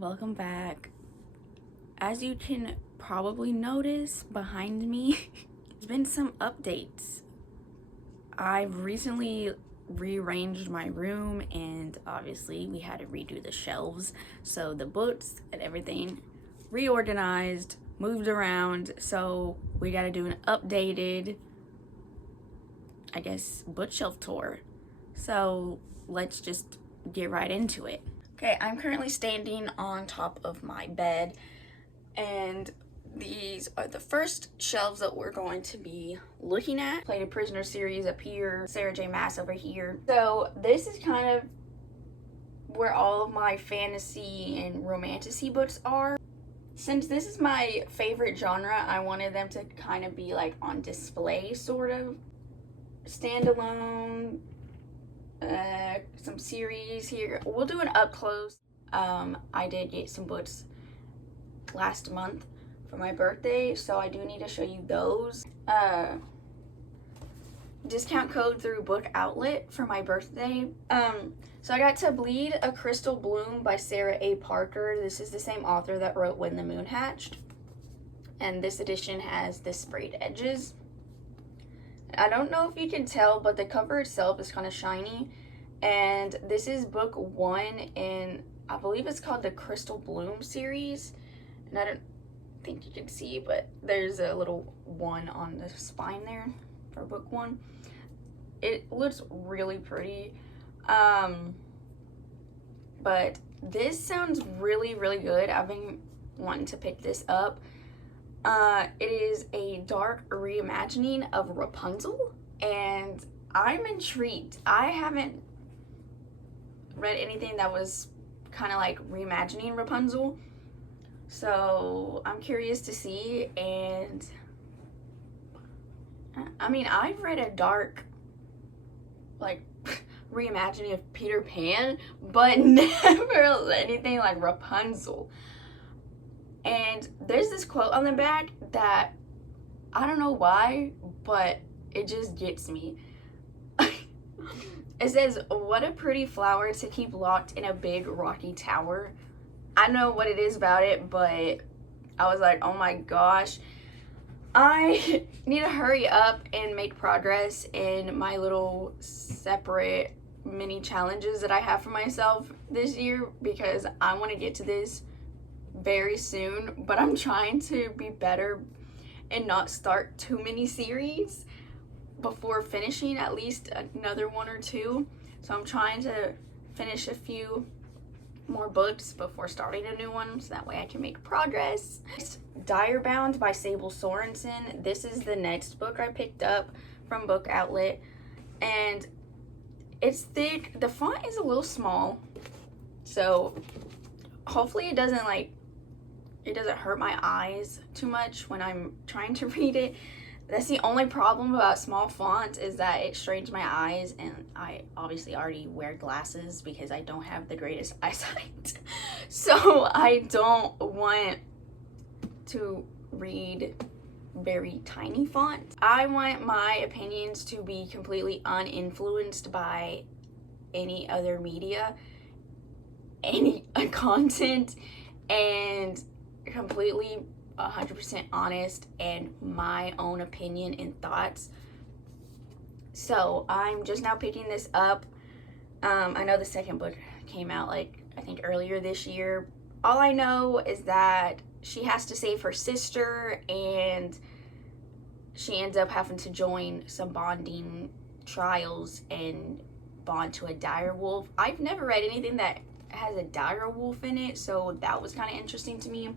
welcome back. As you can probably notice behind me, there's been some updates. I've recently rearranged my room, and obviously we had to redo the shelves, so the books and everything reorganized, moved around, so we got to do an updated, I guess, bookshelf tour. So let's just get right into it. Okay, I'm currently standing on top of my bed, and these are the first shelves that we're going to be looking at. Plated Prisoner series up here, Sarah J Maas over here. So this is kind of where all of my fantasy and romantasy books are. Since this is my favorite genre, I wanted them to kind of be like on display, sort of. Standalone, some series here. We'll do an up close. I did get some books last month for my birthday, so I do need to show you those. Discount code through Book Outlet for my birthday. So I got To Bleed a Crystal Bloom by Sarah A. Parker. This is the same author that wrote When the Moon Hatched, and this edition has the sprayed edges. I don't know if you can tell, but the cover itself is kind of shiny, and this is book 1 in, I believe it's called the Crystal Bloom series, and I don't think you can see, but there's a little 1 on the spine there for book 1. It looks really pretty, but this sounds really good. I've been wanting to pick this up. It is a dark reimagining of Rapunzel, and I'm intrigued. I haven't read anything that was kind of like reimagining Rapunzel, so I'm curious to see. And I mean, I've read a dark like reimagining of Peter Pan, but never anything like Rapunzel. And there's this quote on the back that I don't know why, but it just gets me. It says, "What a pretty flower to keep locked in a big rocky tower." I know what it is about it, but I was like, oh my gosh. I need to hurry up and make progress in my little separate mini challenges that I have for myself this year, because I want to get to this very soon, but I'm trying to be better and not start too many series before finishing at least another 1 or 2. So I'm trying to finish a few more books before starting a new one, so that way I can make progress. Direbound by Sable Sorensen. This is the next book I picked up from Book Outlet, and it's thick. The font is a little small, so hopefully it doesn't hurt my eyes too much when I'm trying to read it. That's the only problem about small font, is that it strains my eyes, and I obviously already wear glasses because I don't have the greatest eyesight. So I don't want to read very tiny font. I want my opinions to be completely uninfluenced by any other media, any content, and completely 100% honest and my own opinion and thoughts. So I'm just now picking this up. I know the second book came out I think earlier this year. All I know is that she has to save her sister, and she ends up having to join some bonding trials and bond to a dire wolf. I've never read anything that has a dire wolf in it, so that was kind of interesting to me.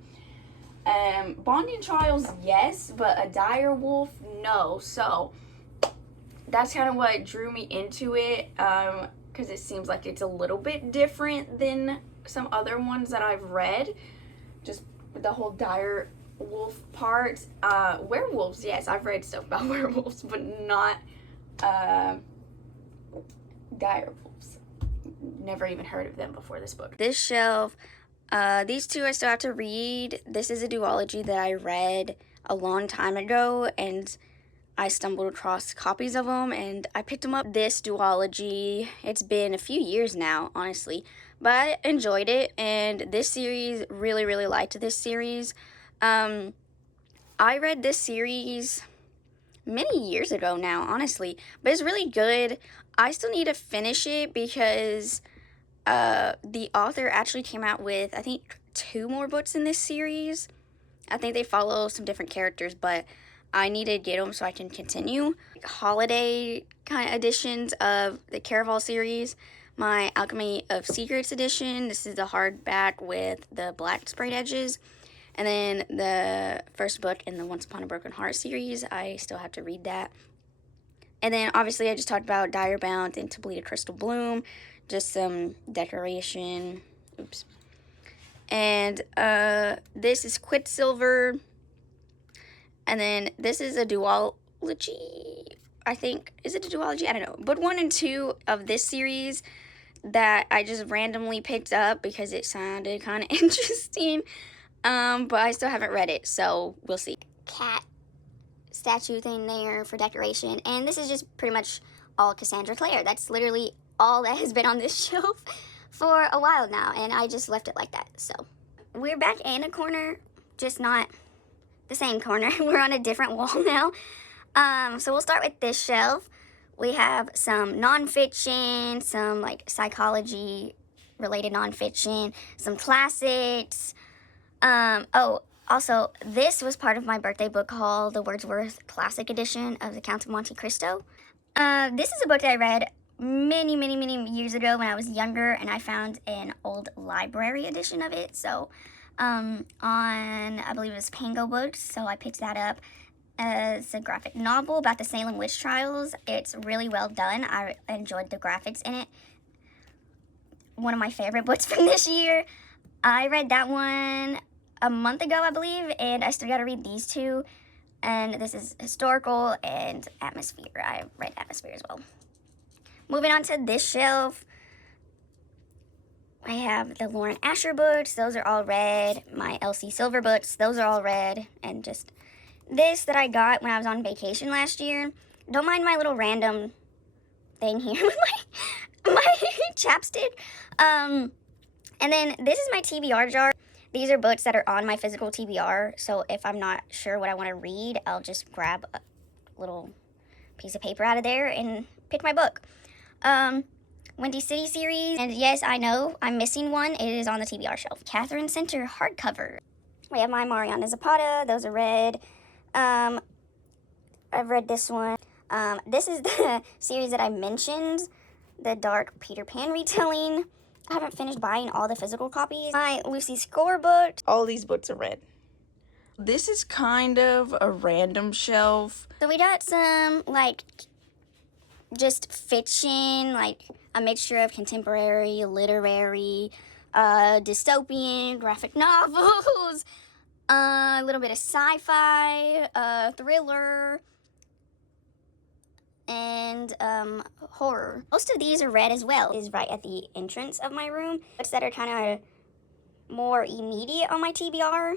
Bonding trials, yes, but a dire wolf, no. So that's kind of what drew me into it, because it seems like it's a little bit different than some other ones that I've read, just with the whole dire wolf part. Werewolves, yes, I've read stuff about werewolves, but not dire wolves. Never even heard of them before this book. This shelf, these two I still have to read. This is a duology that I read a long time ago, and I stumbled across copies of them, and I picked them up. This duology, it's been a few years now, honestly, but I enjoyed it, and this series, really, really liked this series. I read this series many years ago now, honestly, but it's really good. I still need to finish it because the author actually came out with, I think, 2 more books in this series. I think they follow some different characters, but I need to get them so I can continue. Holiday kind of editions of the Caraval series. My Alchemy of Secrets edition. This is the hardback with the black sprayed edges. And then the first book in the Once Upon a Broken Heart series. I still have to read that. And then obviously I just talked about Dire Bound and To Bleed a Crystal Bloom. Just some decoration. Oops. And this is Quicksilver. And then this is a duology, I think. Is it a duology? I don't know. Book 1 and 2 of this series that I just randomly picked up because it sounded kind of interesting. But I still haven't read it, so we'll see. Cat statue thing there for decoration. And this is just pretty much all Cassandra Clare. That's literally all that has been on this shelf for a while now, and I just left it like that. So we're back in a corner, just not the same corner. We're on a different wall now. So we'll start with this shelf. We have some nonfiction, some like psychology related nonfiction, some classics. Oh, also, this was part of my birthday book haul, the Wordsworth Classic Edition of The Count of Monte Cristo. This is a book that I read many, many, many years ago when I was younger, and I found an old library edition of it. So, on, I believe it was Pango Books, so I picked that up. It's a graphic novel about the Salem witch trials. It's really well done. I enjoyed the graphics in it. One of my favorite books from this year. I read that one a month ago, I believe, and I still got to read these two. And this is historical and atmosphere. I read atmosphere as well. Moving on to this shelf, I have the Lauren Asher books. Those are all read. My Elsie Silver books, those are all read. And just this that I got when I was on vacation last year. Don't mind my little random thing here with my chapstick. And then this is my TBR jar. These are books that are on my physical TBR, so if I'm not sure what I want to read, I'll just grab a little piece of paper out of there and pick my book. Windy City series, and yes, I know I'm missing one. It is on the TBR shelf. Catherine Center hardcover. We have my Mariana Zapata. Those are read. I've read this one. This is the series that I mentioned, the Dark Peter Pan retelling. I haven't finished buying all the physical copies. My Lucy Score book. All these books are read. This is kind of a random shelf. So we got some, like, just fiction, like a mixture of contemporary, literary, dystopian, graphic novels, a little bit of sci-fi, thriller, and horror. Most of these are read as well. It is right at the entrance of my room. Books that are kind of more immediate on my TBR.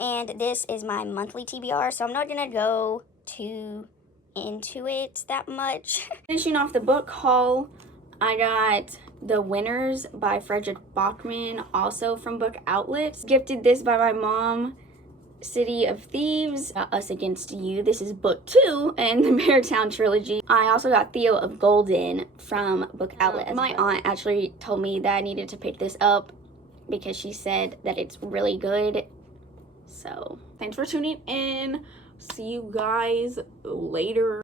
And this is my monthly TBR, so I'm not gonna go too into it that much. Finishing off the book haul, I got The Winners by Frederick Bachman, also from Book Outlets. Gifted this by my mom. City of Thieves, Us Against You. This is book 2 in the Beartown trilogy. I also got Theo of Golden from Book Outlet. My aunt actually told me that I needed to pick this up because she said that it's really good. So, thanks for tuning in. See you guys later.